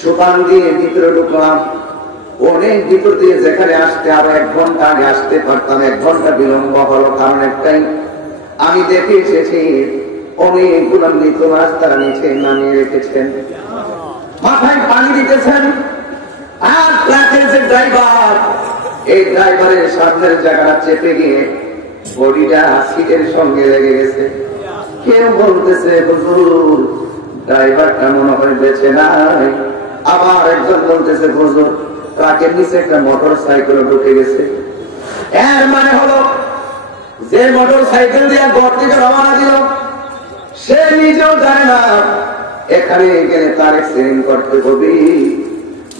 সুপান দিয়ে ভিতরে ঢুকলাম। অনেক ভিতর দিয়ে যেখানে আসতে আরো 1 ঘন্টা আগে আসতে পারতাম, 1 ঘন্টা বিলম্ব হলো। কারণ একটাই, আমি দেখে এসেছি অনেকগুলো মৃত লাশ তারা নিচে নামিয়ে রেখেছেন, মাথায় পানি দিতেছেন। আর ট্রাকের যে ড্রাইভার, এই ড্রাইভারের সামনের জায়গাটা চেপে গিয়ে বডিটা সিটের সঙ্গে লেগে গেছে। কেউ বলতেছে হুজুর ড্রাইভারটা মনে হয় বেঁচে নাই। আবার একজন বলতেছে হুজুর ট্রাকের নিচে একটা মোটর সাইকেল ঢুকে গেছে। এর মানে হলো যে মোটর সাইকেল দিয়ে ঘর থেকে রওনা দিল সে নিজেও জানে না এখানে গেলে তার অ্যাক্সিডেন্ট করতে হবে।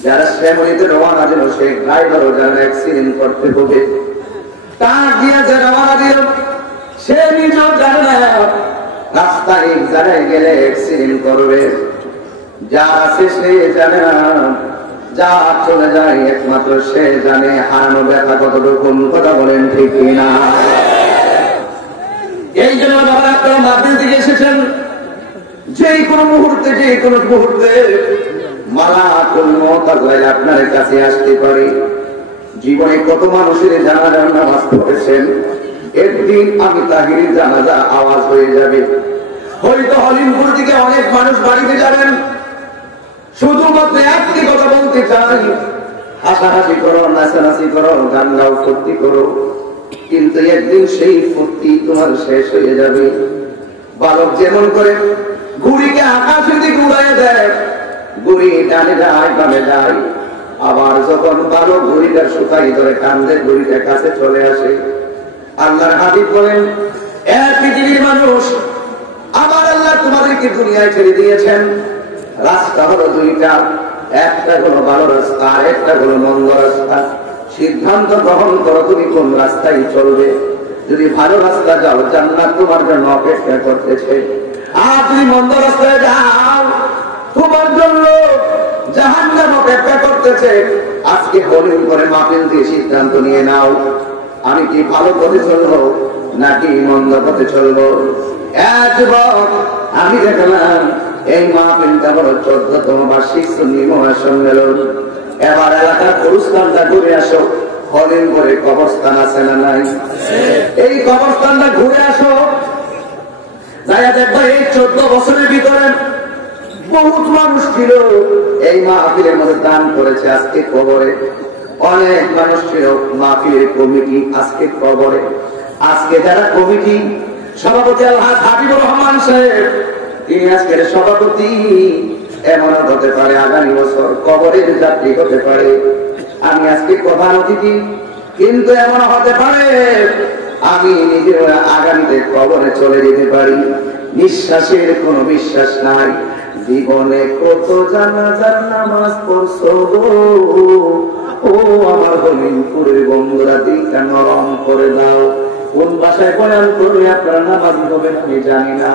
যারা শ্যামলিতে রওনা দিল সেই ড্রাইভারও যারা অ্যাক্সিডেন্ট করতে হবে। তার দিয়ে যে রওনা দিল সে নিজেও জানে না রাস্তায় এক জায়গায় গেলে অ্যাক্সিডেন্ট করবে। যা আছে সে জানে না, যা চলে যায় একমাত্র সে জানে। হারানো ব্যথা কতটুকু, কথা বলেন ঠিক কিনা? এই জন্য বাবা আপনারা মাহফিল থেকে এসেছেন, যে কোনো মুহূর্তে মালাকুল মউত আপনার কাছে আসতে পারে। জীবনে কত মানুষের জানাজার নামাজ পড়েছেন, একদিন আমি তাহিরি জানাজা আওয়াজ হয়ে যাবে। হয়তো হলিমপুর থেকে অনেক মানুষ বাড়িতে যাবেন। শুধুমাত্র একটি কথা বলতে চাই, হাসাহাসি করো, নাচানাচি করো, গান গাও, ফুর্তি করো, কিন্তু একদিন সেই ফুর্তি তোমার শেষ হয়ে যাবে। বালক যেমন করে ঘুড়িকে আকাশের দিকে উড়াইয়া দেয়, ঘুড়ি ডানে যায় বামে যায়, আবার যখন বালক ঘুড়িটা শুকাই ধরে কান্দে ঘুড়িটা কাছে চলে আসে। আল্লাহর হাবিব বলেন, পৃথিবীর মানুষ, আমার আল্লাহ তোমাদেরকে দুনিয়ায় ছেড়ে দিয়েছেন, রাস্তা হলো দুইটা, একটা হলো ভালো রাস্তা আর একটা হলো মন্দ রাস্তা। সিদ্ধান্ত গ্রহণ করো তুমি কোন রাস্তায় চলবে। যদি ভালো রাস্তা যাও জান্নাত তোমার জন্য অপেক্ষা করতেছে, আর যদি মন্দ রাস্তায় যাও তোমার জন্য জাহান্নাম অপেক্ষা করতেছে। আজকে হলিম করে মাহফিল দিয়ে সিদ্ধান্ত নিয়ে নাও, আমি কি ভালো পথে চলবো নাকি মন্দ পথে চলবো। যুবক, আমি দেখলাম এই মাহফিলটা বড় 14তম বার্ষিক সুন্নি মহাসম্মেলন। এবার এলাকার পুরস্কারটা ঘুরে আসো। হলিম করে কবরস্থান আছে না নাই? এই কবরস্থানটা ঘুরে আসো, যাইয়া দেখবা এই 14 বছরের ভিতরে বহুত মানুষ ছিল এই মাহফিলের মধ্যে দান করেছে আজকে কবরে। অনেক মানুষ ছিল মাহফিলের কমিটি আজকে কবরে। আজকে যারা কমিটি সভাপতি আলহাজ হাবিবুর রহমান সাহেব, তিনি আজকের সভাপতি। এমন হতে পারে আগামী বছর কবরের যাত্রী হতে পারে। আমি আজকে প্রধান অতিথি, কিন্তু এমন হতে পারে আমি নিজে আগামীতে কবরে চলে যেতে পারি। নিঃশ্বাসের কোনো বিশ্বাস নাই। জীবনে কত জানাজার নামাজ পড়ছো ও আমার হলিমপুরের বন্ধুরা, দিকটা নরম করে দাও। কোন ভাষায় বয়ান করলে আপনারা নামাজি হবেন আমি জানি না,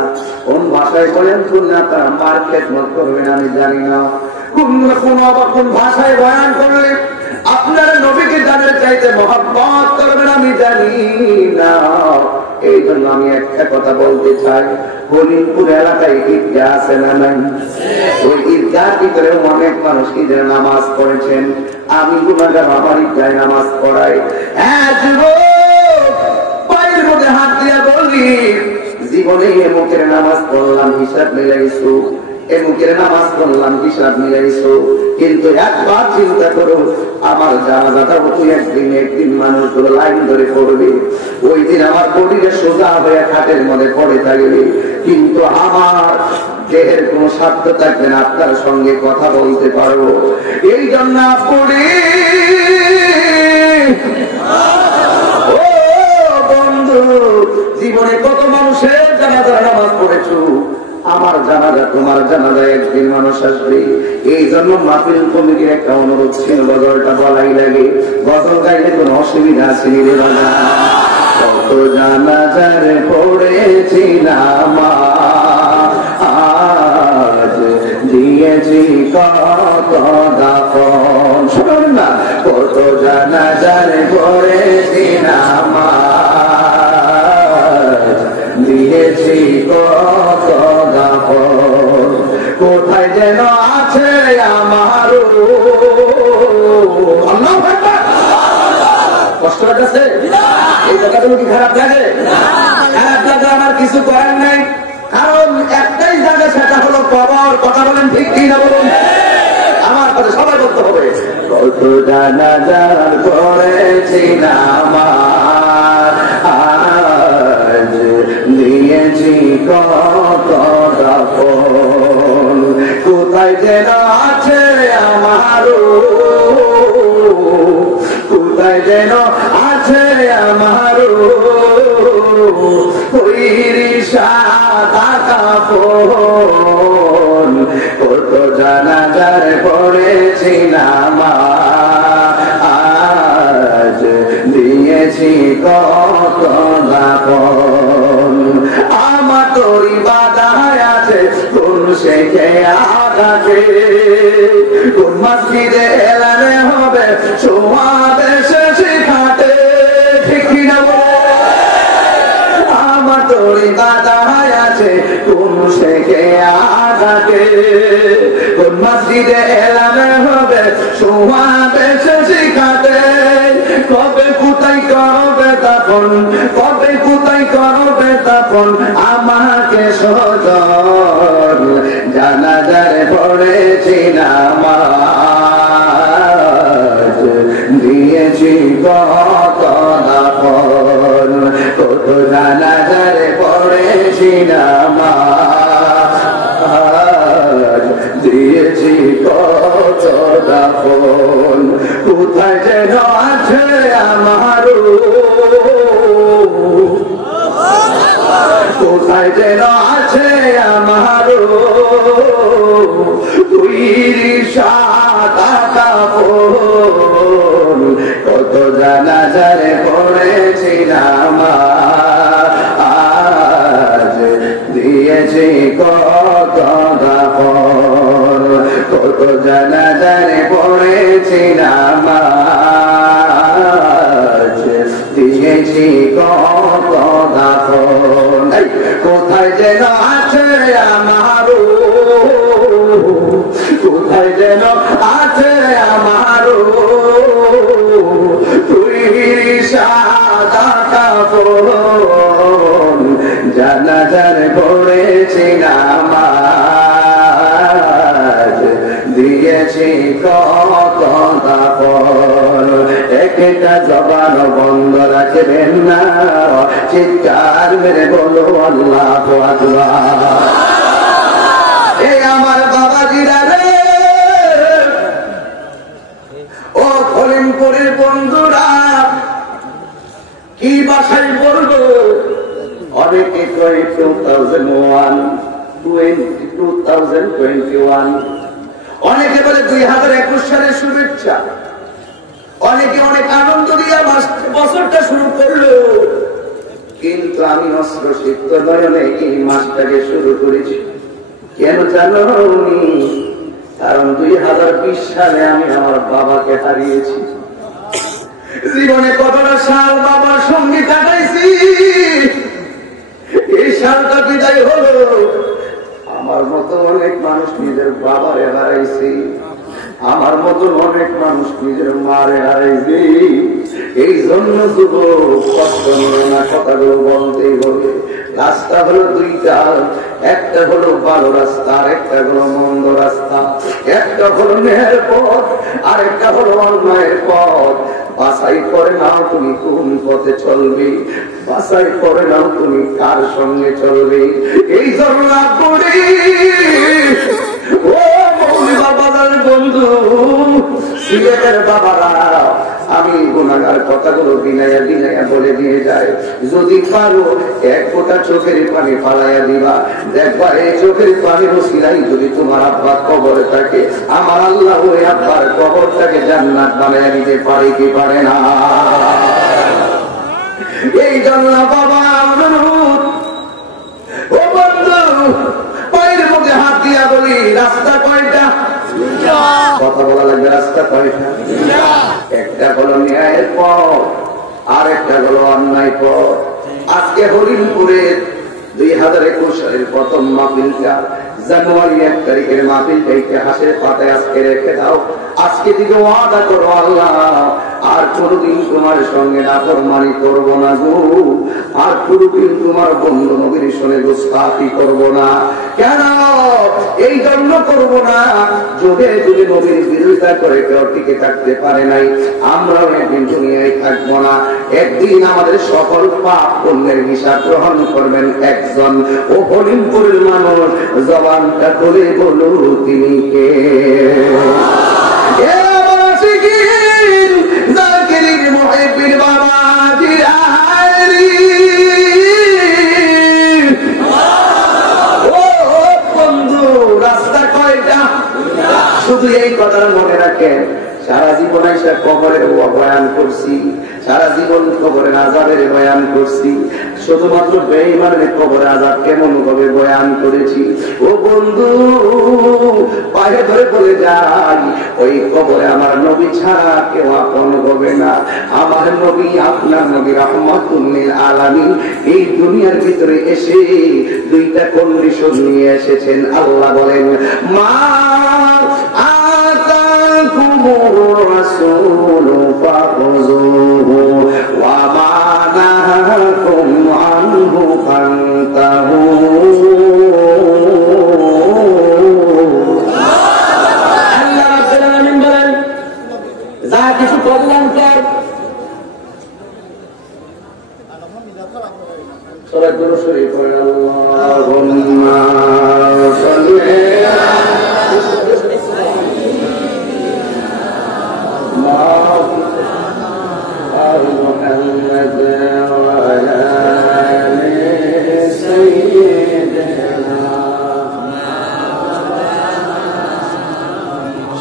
কোন ভাষায় বয়ান করলে আপনারা মার্কেট মত করবেন আমি জানি না, কোন ভাষায় বয়ান করলে আপনারা নবীকে জানার চাইতে মহব্বত করবেন আমি জানি না। এই জন্য আমি একটা কথা বলতে চাই, হলিমপুর এলাকায় ঈদগাহ আছে না নাই? ওই ঈদগাহ ভিতরেও অনেক মানুষ ঈদের নামাজ পড়েছেন। আমি গুনাহগার, আমার ঈদগাহে নামাজ পড়াই। পায়ের মধ্যে হাত দিয়া বলি, জীবনে মুখের নামাজ পড়লাম হিসাব মিলাইছো, মুখের নামাজ পড়লাম হিসাব মিলাইছো, কিন্তু একবার চিন্তা করো আমার জানাজাটা তুই একদিন মানুষগুলো লাইন ধরে পড়বে। ওই দিন আমার বডিটা সোজা হয়ে খাটের মধ্যে পড়ে থাকবে, কিন্তু আমার দেহের কোনো সাধ্য থাকবে না আপনার সঙ্গে কথা বলতে পারবো। এই জন্য পড়ে জীবনে কত মানুষের জানাজার নামাজ পড়েছো, আমার জানাজা তোমার জানাজা একদিন মানুষ আসবে। এই জন্য মাহফিল কমিটির একটা অনুরোধ ছিল, গজলটা বলাই লাগে। গজল গাইলে কোনো অসুবিধা আছে রে বাবা? কত জানাজার পড়েছি নামাজ, দিয়েছি কত দাফন, শুনুন না, কত জানাজার পড়েছি নামাজ, দিয়েছি কত দাফন, কোথায় যেন আছে আমার কিছু করেন নাই, কারণ একটাই জায়গা, সেটা হলো কবর। কথা বলেন ঠিক কি না বলুন? আমার কথা সবাই বলতে হবে। কত জানাজার পড়েছি নামাজ, আজ দিয়েছি কত দাফন, কোথায় যেন আছে আমার, কোথায় যেন আছে আমার ওই সাদা কাফন, কত জানাজার পড়েছি নামাজ, দিয়েছি কত দাফন। আমার তোরই বাধায় আছে কোন শেখে আগাতে, কোন মসজিদে এলানে হবে সমাবেশে শিখাতে, ঠিক না? আমার তোরই বাধায় আছে কোন শেখে আগাতে, কোন মসজিদে এলানে হবে সমাবেশে শিখাতে। কবে কোথায় করবে তখন, কবে কোথায় করবে তখন আমাকে সজন, জানাজার পড়েছি নামাজ, দিয়েছি কত দাফন, কত জানাজার পড়েছি নামাজ, দিয়েছি কত দাফন, কোথায় যেন আছে আমার, কোথায় যেন আছে আমার তুই সাদা কাফন, কত জানাজারে পড়েছি নামাজ, দিয়েছি কত দাফন, কত জানাজারে পড়েছি নামাজ, দিয়েছি কত দাফন। কোথায় যেন আছে আমার, কোথায় যেন আছে আমার তুই সাদা কাফন, জানাজার পড়েছি নামাজ, দিয়েছি কত দাফন। একটা জবান বন্ধ রাখবেন না, চিৎকার মেরে বলো আল্লাহু আকবার। এই আমার বাবাজিরা রে, ও করিমপুরের বন্ধুরা, কি ভাষায় বলবো? অনেকে কয় 2021, অনেকে বলে 2021 সালের শুভেচ্ছা, অনেকে অনেক আনন্দ দিয়ে বছরটা শুরু করলো, কিন্তু আমি অস্ত্র সিদ্ধ নয়নে এই মাসটাকে শুরু করেছি। কেন জানো? কারণ 2020 সালে আমি আমার বাবাকে হারিয়েছি। জীবনে কতটা সাল বাবার সঙ্গে কাটাইছি, এই সালটা বিদায় হলো। আমার মতো অনেক মানুষ নিজের বাবারে হারাইছি, আমার মতো অনেক মানুষ নিজের মারে হারাইছি। এই জন্য যুবক কষ্ট নিও না, কথাগুলো বলতেই হবে। রাস্তা হলো দুইটা, একটা হলো ভালো রাস্তা, আর একটা হলো মন্দ রাস্তা। একটা হলো ন্যায়ের পথ, আর একটা হলো অন্যায়ের পথ। বাছাই করে নাও তুমি কোন পথে চলবে, বাছাই করে নাও তুমি কার সঙ্গে চলবে। এই জন্য পড়ি ও মৌলী বাবার বন্ধু, সিলেটের বাবারা, আমি গুনাহগার কথাগুলো বিনায়া বিনায়া বলে দিয়ে যায়। যদি পারো এক ফোঁটা চোখের পানি ফালাইয়া দিবা, দেখবা এই চোখের পানির ওসিলাই যদি তোমার আব্বার কবরে থাকে, আমার আল্লাহ ওই আব্বার কবরটাকে জান্নাত বানাইয়া দিতে পারে কি পারে না? এই জন্য বাবা অনুরোধ, ও বন্ধু, পায়ের মধ্যে হাত দিয়া বলি, রাস্তা কয়টা? কথা বলা লাগবে, রাস্তা কয়টা? একটা হলো ন্যায়ের পথ, আর একটা হলো অন্যায় পথ। আজকে হরিণপুরের 2021 সালের প্রথম মাহফিলটা জানুয়ারি 1 তারিখের মাহফিল থেকে হাসের পাতায় আজকে রেখে দাও। আজকে থেকে ওয়াদা করো আল্লাহ আর কোনদিন তোমার সঙ্গে নাফরমানি করব না গো, আর কোনদিন তোমার বন্ধু নবীর সঙ্গে গোস্তাখি করব না। কেন এই জন্য করব না, যদি যদি নবীর বিরোধিতা করে কেউ টিকে থাকতে পারে নাই, আমরাও একদিন দুনিয়ায় থাকবো না। একদিন আমাদের সকল পাপ পুণ্যের হিসাব গ্রহণ করবেন একজন। ও হলিমপুরের মানুষ, জবানটা করে বলো তিনি কে? শুধু এই কথা মনে রাখেন, সারা জীবন এসে কবরের বয়ান করছি, সারা জীবন কবরের আযাবের বয়ান করছি, শুধুমাত্র বেঈমানের কবরের আযাব কেমন ভাবে বয়ান করেছি। ও বন্ধু, পায়ে ধরে বলে যাই, ওই কবরে আমার নবী ছাড়া কেউ আপন হবে না। আমার নবী, আপনার নবী রাহমাতুল লিল আলামিন এই দুনিয়ার ভিতরে এসে দুইটা কন্ডিশন নিয়ে এসেছেন। আল্লাহ বলেন, মা الرسول فخذوه وما نهاكم عنه فانتهوا। আল্লাহ রাব্বুল আলামিন বলেন, যা কিছু কল্যাণকর সবাই দরুদ শরীফ পড়েন। আল্লাহুম্মা সাল্লি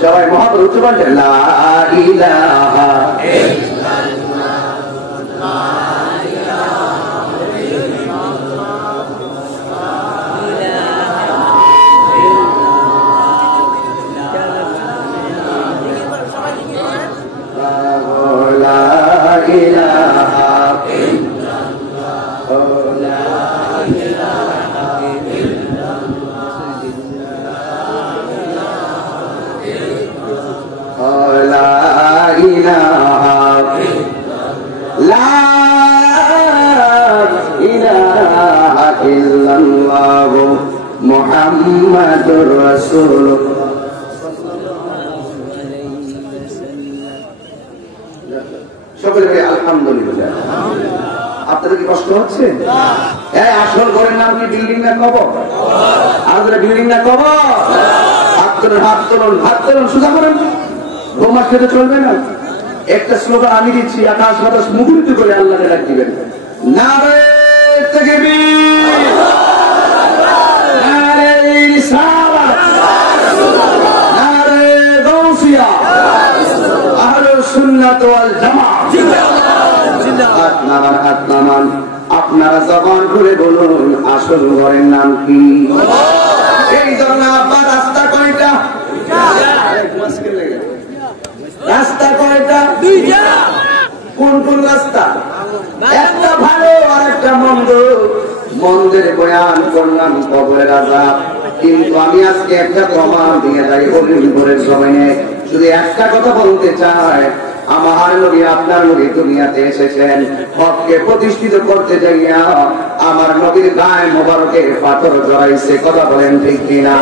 সবাই মহাপুর উচ্চ বলছেন, লা ইলাহা মুহাম্মাদুর রাসূলুল্লাহ। সকলে বলি আলহামদুলিল্লাহ। আপনাদের কি কষ্ট হচ্ছে? আসল ঘরের নাম কি বিল্ডিং না কবর? আমাদের বিল্ডিং না কবর? হাত তুলুন, হাত তুলুন, হাত তুলুন, সোজা করেন। বোমা খেতে চলবে না। একটা স্লোগান আমি দিচ্ছি, আকাশ বাতাস মুখরিত করে আল্লাহকে ডাক দিবেন, নারে তাকবীর, নারে রিসালাত, নারে গাউসিয়া, আহলুস সুন্নাত ওয়াল জামাত। হাত নামান, হাত নামান। আপনারা জবান করে বলুন, আসল ঘরের নাম কি? এই জন্য আব্বা রাস্তা কয়টা? রাস্তা কয়টা? দুইটা। কোন কোন রাস্তা? একটা ভালো আর একটা মন্দ। মন্দের বয়ান করলাম কবরের আযাব, কিন্তু আমি আজকে একটা প্রমাণ দিয়ে যাই হলিমপুরের জমিনে। শুধু একটা কথা বলতে চাই, আমার নবী, আপনার নবী দুনিয়াতে এসেছেন হককে প্রতিষ্ঠিত করতে যাইয়া আমার নবীর গায়ে মোবারকে পাথর জড়াইছে। কথা বলেন ঠিক কিনা?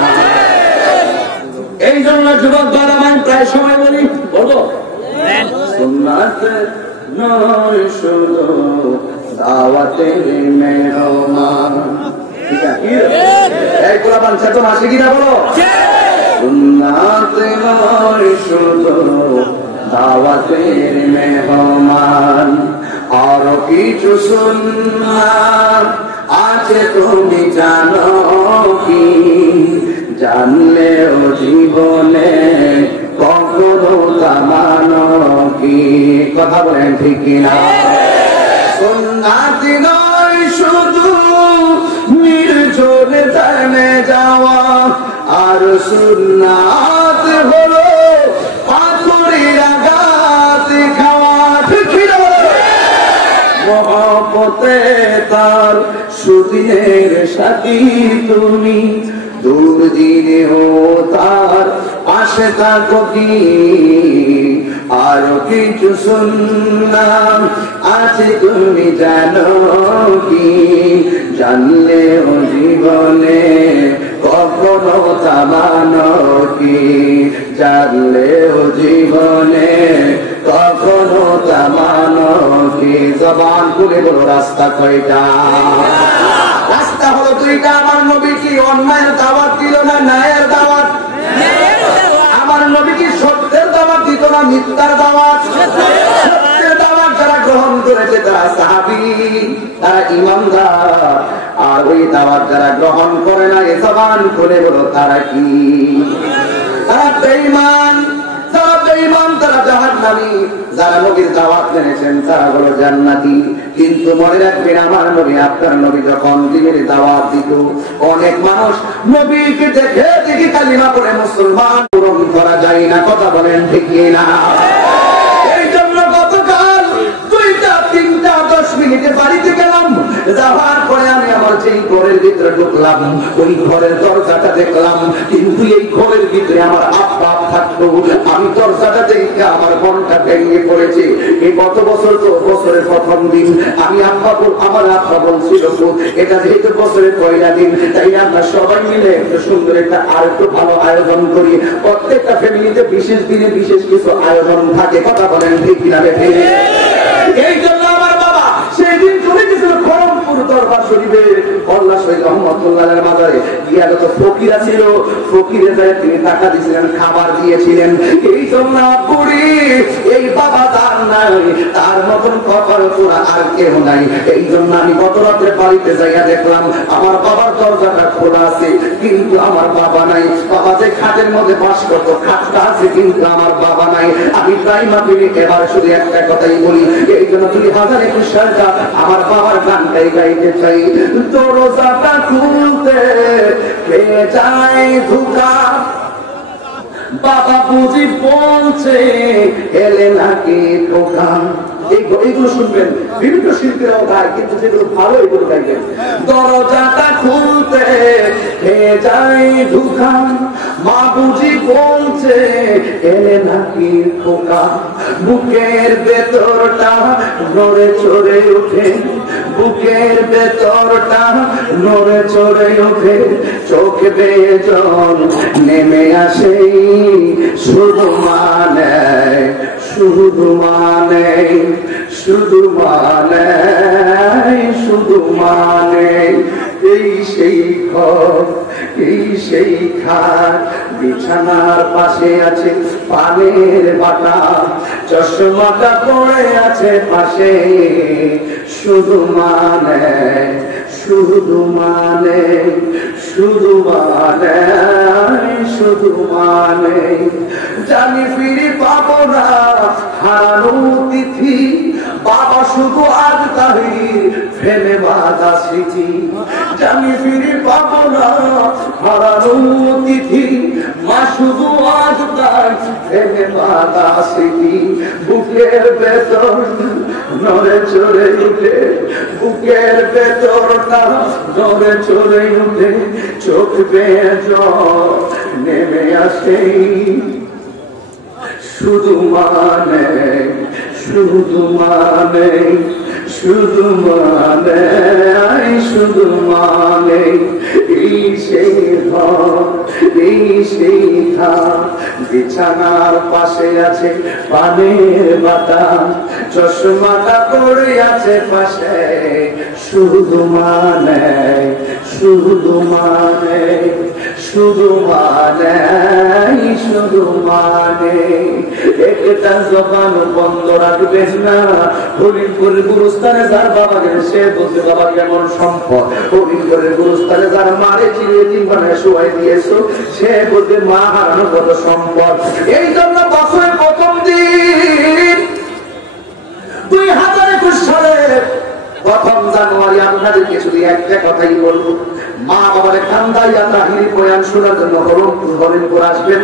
এই জন্য যুবক দ্বারা আমি প্রায় সময় বলি, বলবো সুন্নাতের নয় শুধু দাওয়াতের মেহমান। ঠিক আছে? এই কোরআন চেতন আসে কিনা বলো? সুন্নাতের নয় শুধু দাওয়াতের মেহমান, আর কিছু সুন্নাত আছে তুমি জানো কি? জানলেও জীবনে কখনো তা মানো কি? কথা বলেন ঠিক কিনা? সুন্নাত নয় শুধু নির্জনে জানে যাওয়া, আর সুন্নাত হলো পাথরের আঘাত খাওয়া। ঠিক কিনা? মহব্বতে তার সুদিনের সাথী তুমি, দুর্দিনেও তার পাশে থাকো কি আর কিছু সুন্নাত আছে তুমি জানো কি জানলেও জীবনে কখনো থামানো কি জানলেও জীবনে কখনো থামানো কি জবান খুলে বলো রাস্তা কয়টা রাস্তা হলো দুইটা আমার নবী কি অন্যায়ের দাওয়াত দিল না ন্যায়ের দাওয়াত আমার নবী কি সত্যের দাওয়াত দিত না মিথ্যার দাওয়াত সত্যের দাওয়াত যারা গ্রহণ করেছে তারা সাহাবী তারা ঈমানদার আর ওই দাওয়াত যারা গ্রহণ করে না এ জবান খুলে বলো তারা কি তারা বেঈমান যারা বেঈমান তারা জাহান্নামী যারা নবীর দাওয়াত মেনেছেন তারা হলো জান্নাতি কিন্তু মনে রাখবেন আমার নবী আপনার নবী যখন দ্বীনের দাওয়াত দিত অনেক মানুষ নবীকে দেখে দেখে কালিমা পড়ে মুসলমান পূরণ করা যায় না কথা বলেন ঠিক না এই জন্য গতকাল 2টা 3টা 10 মিনিটে বাড়িতে গেলাম যাওয়ার পরে আমি আমার যেই ঘরের ভিতরে ঢুকলাম ওই ঘরের দরজাটা দেখলাম কিন্তু এই ঘরের ভিতরে আমার আব্বা থাকতো আমি দরজাটা দেখে আমার মনটা ভেঙে পড়েছে এই গত বছর তো বছরের প্রথম দিন আমি আমার আব্বা বলছিল এটা যেহেতু বছরের পয়লা দিন তাই আমরা সবাই মিলে একটু সুন্দর একটা আর একটু ভালো আয়োজন করি প্রত্যেকটা ফ্যামিলিতে বিশেষ দিনে বিশেষ কিছু আয়োজন থাকে কথা বলেন ঠিক কিনা এই জন্য আমার বাবা সেদিন চলে গেছিল খড়মপুর দরবার শরীফে আল্লাহ শহীদ রহমতুল্লাহের মাজারে গিয়া তো ফকিরা ছিল ফকিরে যায় তিনি টাকা দিয়েছিলেন খাবার দিয়েছিলেন এই জন্য বুড়ি এই বাবা তার নাই তার মতন কপাল পুরা আর কেউ নাই এই জন্য আমি গত রাত্রে বাড়িতে যাইয়া দেখলাম আমার বাবার দরজাটা খোলা আছে কিন্তু আমার বাবা নাই বাবা যে খাটের মধ্যে বাস করতো খাটটা আছে কিন্তু আমার বাবা নাই আমি তাই মাফিনি এবার শুধু একটা কথাই বলি এই জন্য 2021 সালটা আমার বাবার গানটাই গাইতে চাই দরজাটা খুলতে পেয়ে যায় ধোঁকা বাবা বুঝি বলছে এলে নাকি পোকা এইগুলো শুনবেন বিভিন্ন শিল্পীরাও গায় কিন্তু যেগুলো ভালো এগুলো গাইবেন দরজাটা খুলতে পেয়ে যায় ধোঁকা মা বুঝি বলছে এলে নাকি পোকা বুকের ভেতরটা নড়ে চড়ে ওঠে বুকের ভেতরটা নড়ে চড়ে ওঠে চোখ বেয়ে জল নেমে আসে শুধু মানে শুধু মানে শুধু মানে শুধু মানে এই সেই ঘর এই সেই খাট বিছানার পাশে আছে পানের বাটা চশমাটা পড়ে আছে পাশে শুধু মানে শুধু মানে শুধু মানে শুধু মানে জানি ফিরে পাবো না হারানো তিথি বাবা শুধু আজ তাহির ফেলে বাধা স্মৃতি জানি ফিরে পাবো না হারানো তিথি মা শুধু আজ তার ফেলে বাধা স্মৃতি বুকের ভেতর নড়ে চড়ে উঠে বুকের ভেতরটা নড়ে চড়ে উঠে চোখ বেয়ে জল নেমে আসে শুধু মানে শুধু মানে শুধু মানে শুধু মানে এই সেই ঘর এই সেই খাট বিছানার পাশে আছে পানের বাটা চশমাটা পড়ে আছে পাশে শুধু মানে শুধু মানে শুধু মানে শুধু মানে একটা জবান বন্ধ রাখবেন না হরিপুরের গুরুস্থানে যার বাবা গেছে সে বলছে বাবা কেমন সম্পদ হরিপুরের গুরুস্থানে যার মারে চিড়িয়ে দিন বানায় শোয়াই দিয়েছো সে বলছে মা হারানো কত সম্পদ এই জন্য বছরের প্রথম দিন 2021 সালে 1 জানুয়ারি আপনাদেরকে শুধু একটা কথাই বলবো মা বাবার কান্দাইয়া তাহির বয়ান শোনার জন্য হরিপুর আসবেন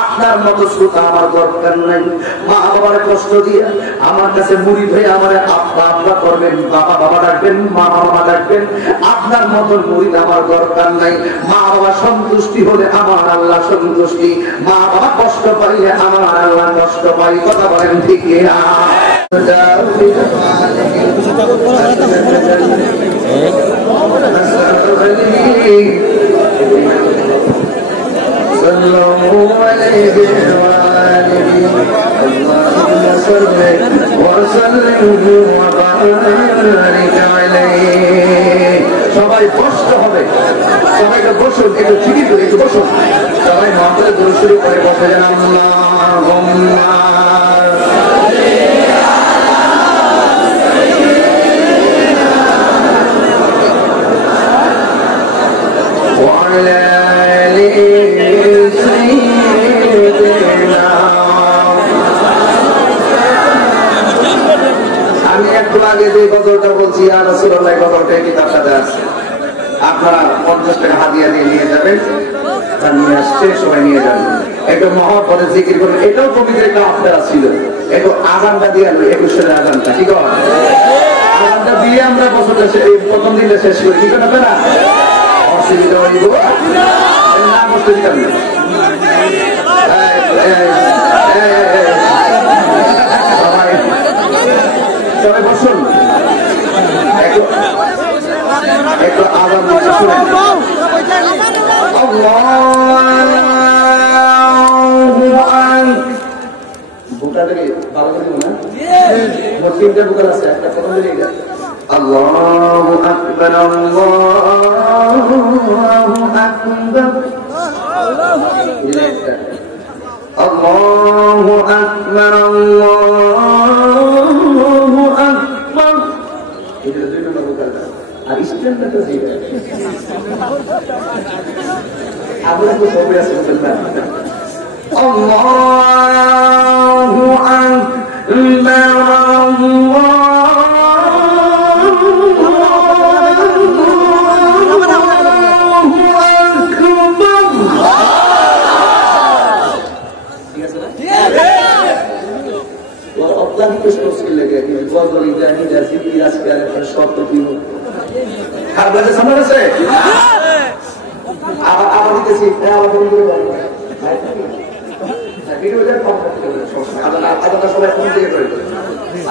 আপনার মতো শ্রোতা আমার দরকার নাই। মা বাবার কষ্ট দিয়ে আমার কাছে মুড়ি ধরে আমার আব্বা আব্বা করবেন, বাবা বাবা ডাকবেন, মা মামা ডাকবেন। আপনার মতো মুড়ি আমার দরকার নাই। মা বাবা সন্তুষ্টি হলে আমার আল্লাহ সন্তুষ্টি, মা বাবা কষ্ট পাইলে আমার আল্লাহ কষ্ট পাই। কথা বলেন ঠিক না? সবাই কষ্ট হবে, সবাইকে বসুন, একটু চিঠি করে একটু বসুন, সবাই মাত্র দর্শনী করে বসে যান। আল্লাহুম্মা وعلى آل سيدنا। আমি একটু আগে যে গজলটা বলছি আর রাসূলুল্লাহ গজলটা কিতাব সাথে আছে, আপনারা 50 টাকা হাদিয়া দিয়ে নিয়ে যাবেন, তা নিয়ে আসছে সবাই নিয়ে যাবেন। একটু মহব্বতে জিকির করবেন। এটাও কবিদের একটা আবদার ছিল, একটু আজানটা দিয়ে আনবে, 21 সালের আজানটা ঠিক আছে, আজানটা দিয়ে আমরা বছরটা প্রথম দিনটা শেষ করি, ঠিক আছে না? অসুবিধা হইব না, অসুবিধা নেই। সবাই বসুন, একটু আজান শুনেন। বুকটা থেকে ভালো করে দিব না, মোট 3টা বুকার আছে, একটা প্রথম দিকে আল্লাহু আকবার আল্লাহু আকবার আল্লাহু আকবার আল্লাহু আকবার। এটা 2 নম্বর বুকার। আর স্ট্যান্ডটা তো জি আমরা তো সবাই আছে বলবেন আল্লাহু আকবার আল্লাহু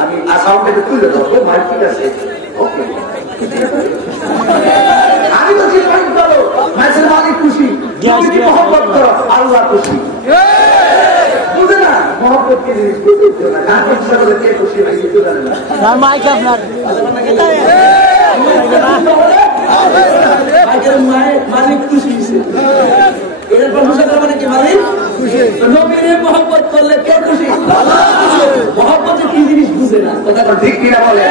আমি আসামটাকে তুলে দেবো, মাই ঠিক আছে, আমি তো যে পয়েন্ট করো মাইসের মালিক খুশি, মহব্বত করো আল্লাহ খুশি। বুঝে না মহব্বত কে জিনিস, বুঝতে না কার ইচ্ছা করলে কে খুশি হয় কিছু জানে না। মালিক খুশি হয়েছে, এর প্রশংসা করবে নাকি মালিক খুশি? নবীর মহব্বত করলে কে খুশি? মহব্বত কি জিনিস বুঝে না, কথাটা ঠিক কিনা বলে?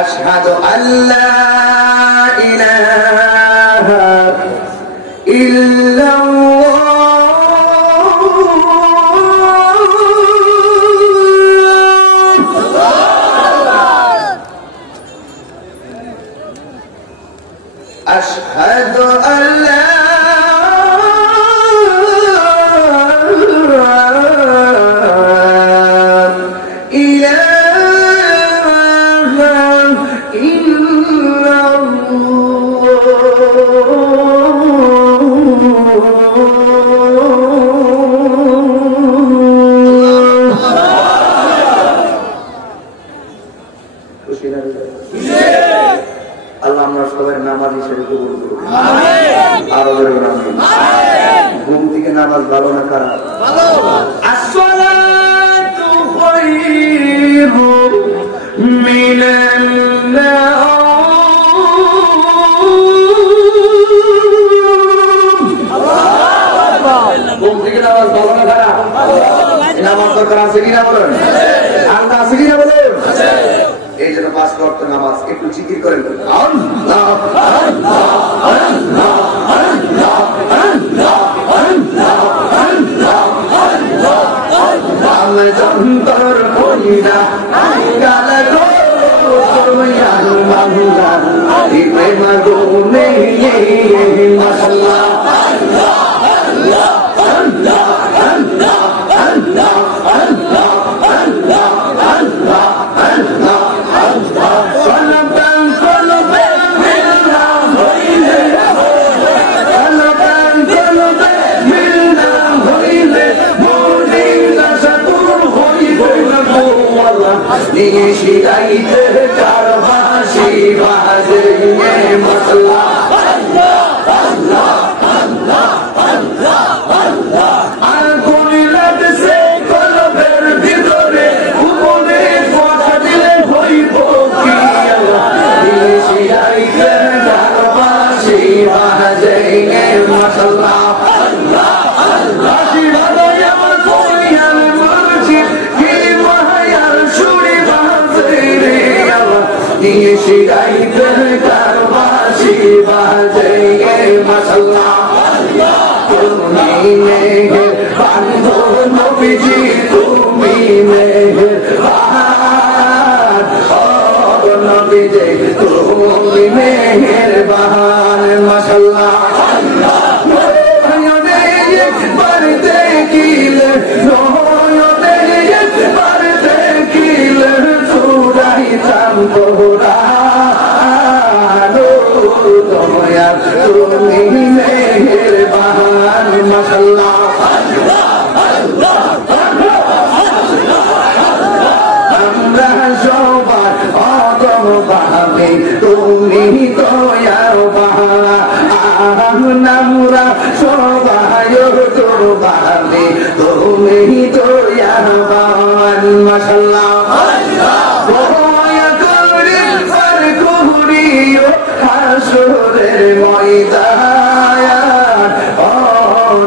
أشهد أن لا إله إلا الله أشهد أن لا إله إلا من النار নামাজ দরকার আছে কিনা বলেন, আল্লাহ আছে কিনা বলেন। এই জন্য 5 ওয়াক্ত নামাজ একটু জিকির করেন, আল্লাহ আল্লাহ আল্লাহ আল্লাহ আল্লাহ আল্লাহ আল্লাহ আল্লাহ আল্লাহ যন্তর কইরা গাল গো তোয়া আল্লাহ এই প্রেম গুনে মাশাআল্লাহ আল্লাহ আল্লাহ আল্লাহ আল্লাহ আল্লাহ আল্লাহ আল্লাহ আল্লাহ আল্লাহ আল্লাহ সলবান সলবান মিলনা হইলে সলবান সলবান মিলনা হইলে মদিনা সাতুর হইবে না আল্লাহ নিশিরাইতে কারবাসি বাজে মাশাআল্লাহ আল্লাহ আল্লাহ আল্লাহ আল্লাহ আল্লাহ আগুন লাগছে কলবের ভিতরে উপরে কথা দিলে হইব কি আল্লাহ নিশিরাইতে কারবাসি বাজে মাশাআল্লাহ আল্লাহ আল্লাহ শিবালয় আমার কইয়াল মাঝি কি মহায়ার সুরে বাজে রে আল্লাহ নিশিরাইতে কারবাসি বাজে মাশাআল্লাহ তুমি মেহেরবান গো নবীজি তুমি মেহেরবান ও নবীজি তুমি মেহেরবান মাশাআল্লাহ নয়নে একবার দেখিলে নয়নে একবার দেখিলে চুরাইতাম কোরআন দয়া তুমি মেহেরবান মাশাআল্লাহ আমরা সবার অগম ভাবে তুমি দয়াবান আমরা সবাই তোর ভাবে তুমি দয়াবান মাশাআল্লাহ দয়া করে পার করিও হাসরের ময়দান ও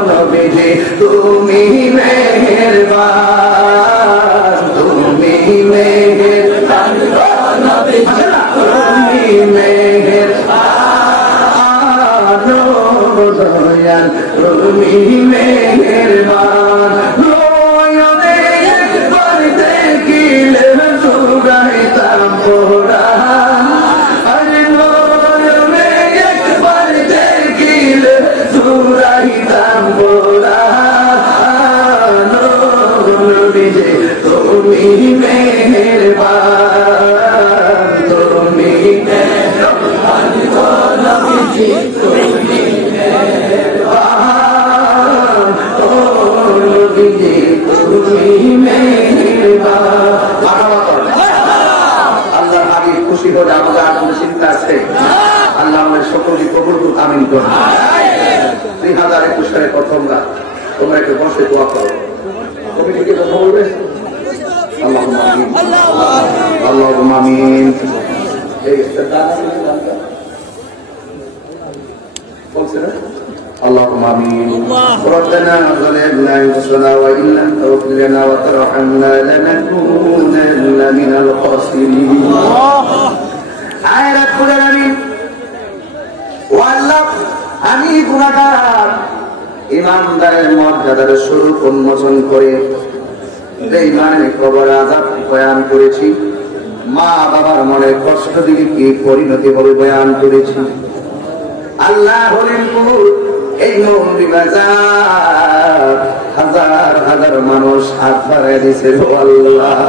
নবীজি তুমি মেহেরবান তুমি মেহেরবান তুমি মেহেরবান দয়াল তুমি মেহেরবান নয়নে একবার দেখিলে চুরাইতাম কোরআন আরে নয়নে একবার দেখিলে চুরাইতাম কোরআন নবীজি তুমি মেহেরবান তুমি মেহেরবান নবীজি তুমি মেহেরবান ও নবীজি তুমি মেহেরবান। আল্লাহ হাবিব খুশি হলে আমাদের আর কোনো চিন্তা আছে? আল্লাহ আমাদের সকলকে কবুল করুন, আমিন করুন। 2021 সালের প্রথম রাত, তোমরা একটু বসে দোয়া করো। কমিটিকে কথা বলবে, আল্লাহুম্মা আমিন আল্লাহুম্মা আমিন। এই বলছে না اللهم آمين. ربنا ظلمنا أنفسنا وإن لم تغفر لنا وترحمنا لنكونن من الخاسرين. আয় রব্বুল আলামিন, ও আল্লাহ, আমি গুনাহগার ইমানদারের মর্যাদার স্বরূপ উন্মোচন করে বেঈমানের কবর আযাব বয়ান করেছি, মা বাবার মনে কষ্ট দিকে কি পরিণতি হবে বয়ান করেছি। আল্লাহ হলেন এই মৌলভী বাজার হাজার হাজার মানুষ হাত বাড়ায় দিছে আল্লাহ,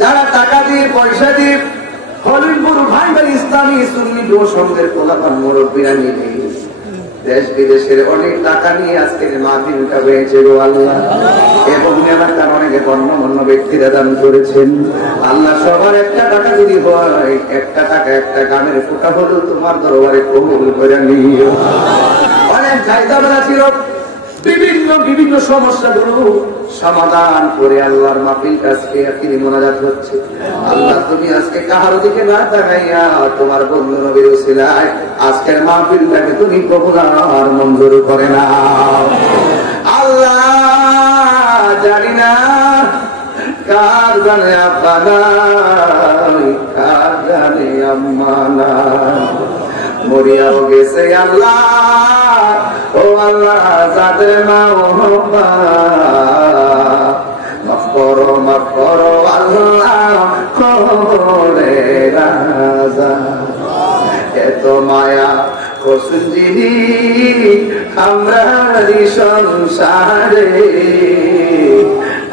যারা টাকা দিয়ে পয়সা দিয়ে হলিমপুর ভাই ভাই ইসলামী সুন্নি সংঘের কোলাপান মুরব্বীরা নিয়ে দেশ বিদেশের অনেক টাকা নিয়ে আজকের মাহফিলটা হয়েছে গো আল্লাহ, এবং এলাকার অনেকে গণ্যমান্য ব্যক্তিরা দান করেছেন। আল্লাহ সবার একটা টাকা যদি হয়, একটা টাকা একটা গানের ফোঁটা হলেও তোমার দরবারে কবুল করে নিও। অনেক চাহিদা বেলা ছিল, বিভিন্ন সমস্যাগুলো সমাধান করে আল্লাহর মাহফিল আজকে আখিরি মোনাজাত হচ্ছে। আল্লাহ তুমি আজকে কাহার দিকে না তাকাইয়া তোমার বন্ধু নবীর উসিলায় আজকের মাহফিলটাকে তুমি কবুল আর মঞ্জুর করে নাও। আল্লাহ জানি না কার জানে আব্বা নাই, কার জানে আম্মা নাই, মরিয়াও গেছে আল্লাহ। ও আল্লাহ যাদের মা ও বাবা মাফ করো আল্লাহ করে রাজা। এত মায়া করছুন যিনি আমরারি সংসারে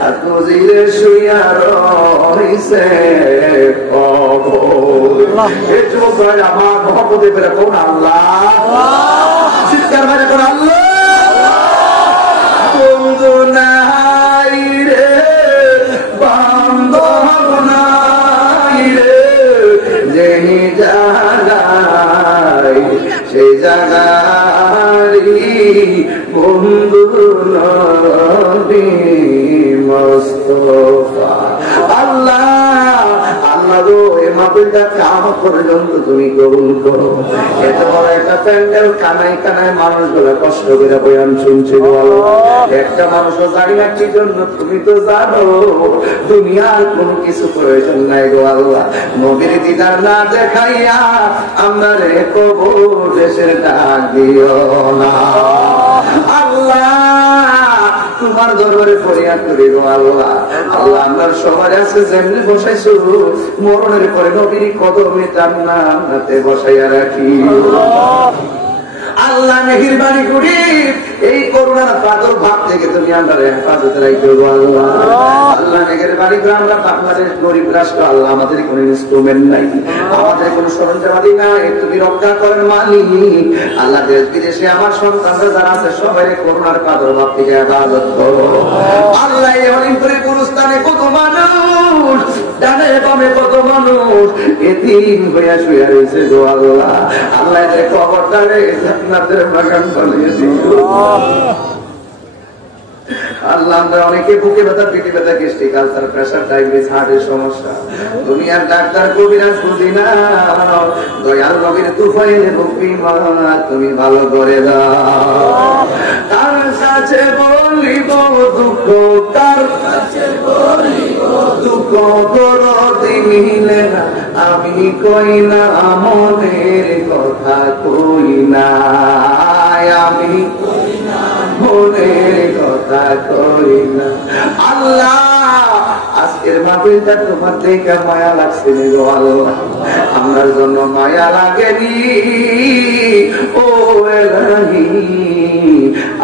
আত্মজিরে শুইয়া রইছে আমার মহব্বতে পেরে কোন আল্লাহ চিৎকার মারে কোন আল্লাহ। বন্ধু নাই রে বান্ধব নাই রে, যেই জায়গায় সেই জায়গায় বন্ধু নবী মুস্তাফা। আল্লাহ আল্লাহ গো এই মাহফিলটা কিয়ামত পর্যন্ত তুমি কবুল করো। এত বড় একটা প্যান্ডেল কানায় কানায় মানুষগুলো কষ্ট করে বয়ান শুনছে গো আল্লাহ। একটা মানুষও জানি না কি জন্য, তুমি তো জানো। দুনিয়ার কোনো কিছু প্রয়োজন নাই গো আল্লাহ। নবীর দিদার না দেখাইয়া আমরা রে কবর দেশের ডাক দিও না আল্লাহ। তোমার দরবারে ফরিয়াদ করি গো আল্লাহ। আল্লাহ আমরা সবার আছে যেমনি বসাইছো মরণের পরে নবীর কদমে জান্নাতে বসাইয়া রাখি আল্লাহ। মেহেরবানি করি এই করোনার প্রাদুর্ভাব থেকে তুমি আমরা হেফাজত রাখো আল্লাহ। আল্লাহ মেহেরবানি করে আমরা বাংলাদেশ গরিব রাষ্ট্র আল্লাহ, আমাদের কোন ইনস্ট্রুমেন্ট নাই, আমাদের কোন সরঞ্জামাদি নাই, তুমি রক্ষা করেন মালিক আল্লাহ। দেশ বিদেশে আমার সন্তানরা যারা আছে সবাই করোনার প্রাদুর্ভাব থেকে হেফাজত করো আল্লাহ। এই অলিম্পিক গুরুস্থানে কত মানুষ, ডানে বামে কত মানুষ এতিম হইয়া শুয়ে রয়েছে গো আল্লাহ। আল্লাহ যে খবরটারে জান্নাতের বাগান বানিয়ে দিও আল্লাহ। আমরা অনেকে বুকে ব্যথা, পিঠে ব্যথা, গ্যাস্ট্রিক আলসার, প্রেসার, ডায়াবেটিস, হার্টের সমস্যা, দুনিয়ার ডাক্তার কবিরাজ বুঝি না। দয়াল নবীর তুফাইলে বুকিমা তুমি ভালো করে দাও। তার কাছে বলিব দুঃখ, তার কাছে বলিব দুঃখ দরদি মিলে না, আমি কই না মনের কথা কই না, আমি মনের কথা কই না আল্লাহ। আজকের মাহফিলটা তোমার দেখে মায়া লাগছে গো আল্লাহ, আমার জন্য মায়া লাগেনি ও এলাহি।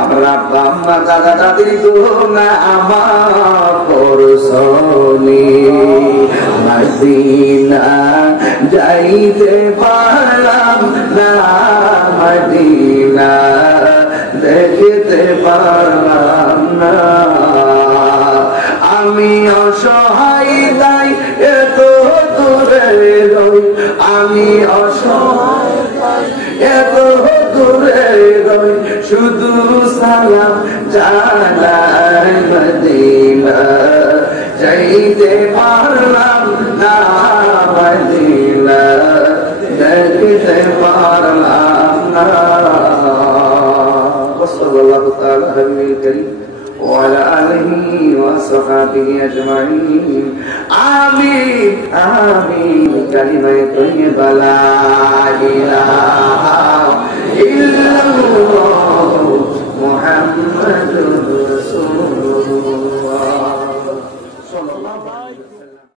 আমার আব্বা আম্মা দাদা দাদির না আমার পরশনি মদিনা যাইতে পারলাম না, মদিনা দেখতে পারলাম না। আমি অসহায় তাই এত দূরে রই, আমি অসহায় এত দূরে রই, শুধু সালাম জানাই মদিনা যাইতে পারলাম না, মদিনা দেখতে পারলাম না। সাল্লাল্লাহু তাআলা আলাইহি কারীম وعلى آله وصحبه أجمعين آمين آمين كلمة طيبة لا إله إلا الله محمد رسول الله صلى الله عليه وسلم.